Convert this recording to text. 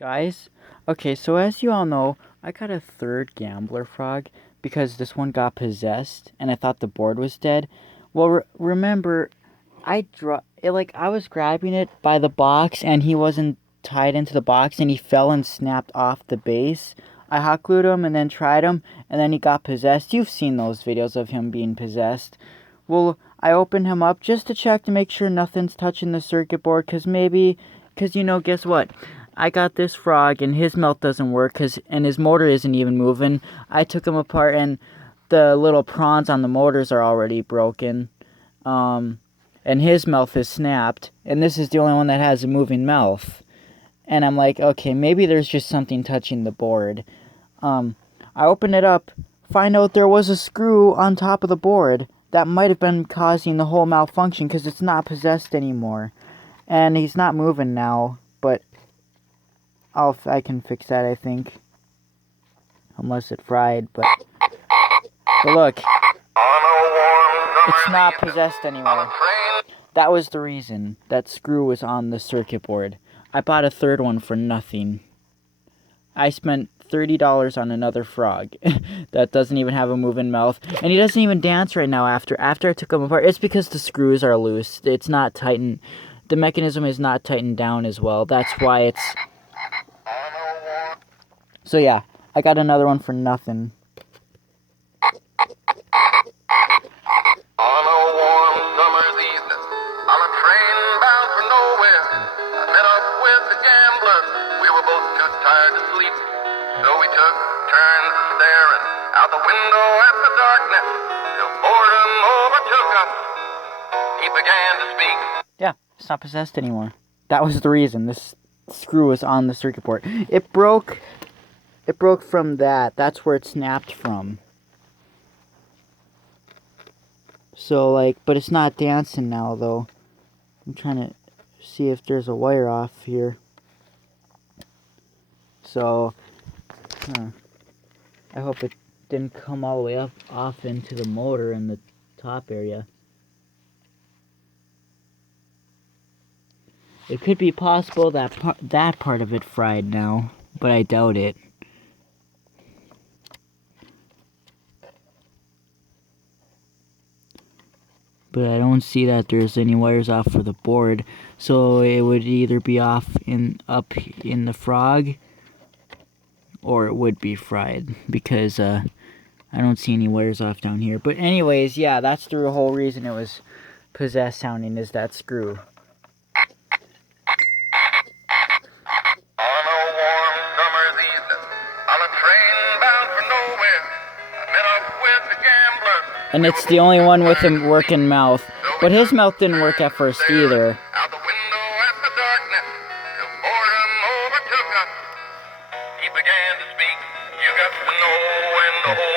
Guys, okay, so as you all know, I got a third gambler frog because this one got possessed and I thought the board was dead. Well, remember, I was grabbing it by the box and he wasn't tied into the box and he fell and snapped off the base. I hot glued him and then tried him and then he got possessed. You've seen those videos of him being possessed. Well, I opened him up just to check to make sure nothing's touching the circuit board because guess what? I got this frog and his melt doesn't work and his motor isn't even moving. I took him apart and the little prongs on the motors are already broken. And his mouth is snapped, and this is the only one that has a moving mouth. And I'm like, okay, maybe there's just something touching the board. I open it up, find out there was a screw on top of the board that might have been causing the whole malfunction because it's not possessed anymore. And he's not moving now, but I can fix that, I think. Unless it fried, but look, it's not possessed anymore. That was the reason that screw was on the circuit board. I bought a third one for nothing. I spent $30 on another frog that doesn't even have a moving mouth, and he doesn't even dance right now after I took him apart. It's because the screws are loose. It's not tightened. The mechanism is not tightened down as well. That's why it's... So yeah, I got another one for nothing. On a warm summer's evening, on a train bound for nowhere, I met up with a gambler. We were both too tired to sleep, so we took turns staring out the window at the darkness till boredom overtook us. He began to speak. Yeah, it's not possessed anymore. That was the reason. This screw was on the circuit board. It broke from that. That's where it snapped from. So, but it's not dancing now, though. I'm trying to see if there's a wire off here. So, I hope it didn't come all the way off into the motor in the top area. It could be possible that that part of it fried now, but I doubt it. But I don't see that there's any wires off for the board, so it would either be up in the frog, or it would be fried, because I don't see any wires off down here. But anyways, yeah, that's the whole reason it was possessed sounding, is that screw. On a warm summer's evening, on a train bound for nowhere, I met up with a gambler. And it's the only one with a working mouth. But his mouth didn't work at first either. Out the window at the darkness, till boredom overtook us. He began to speak. You got to know when to hold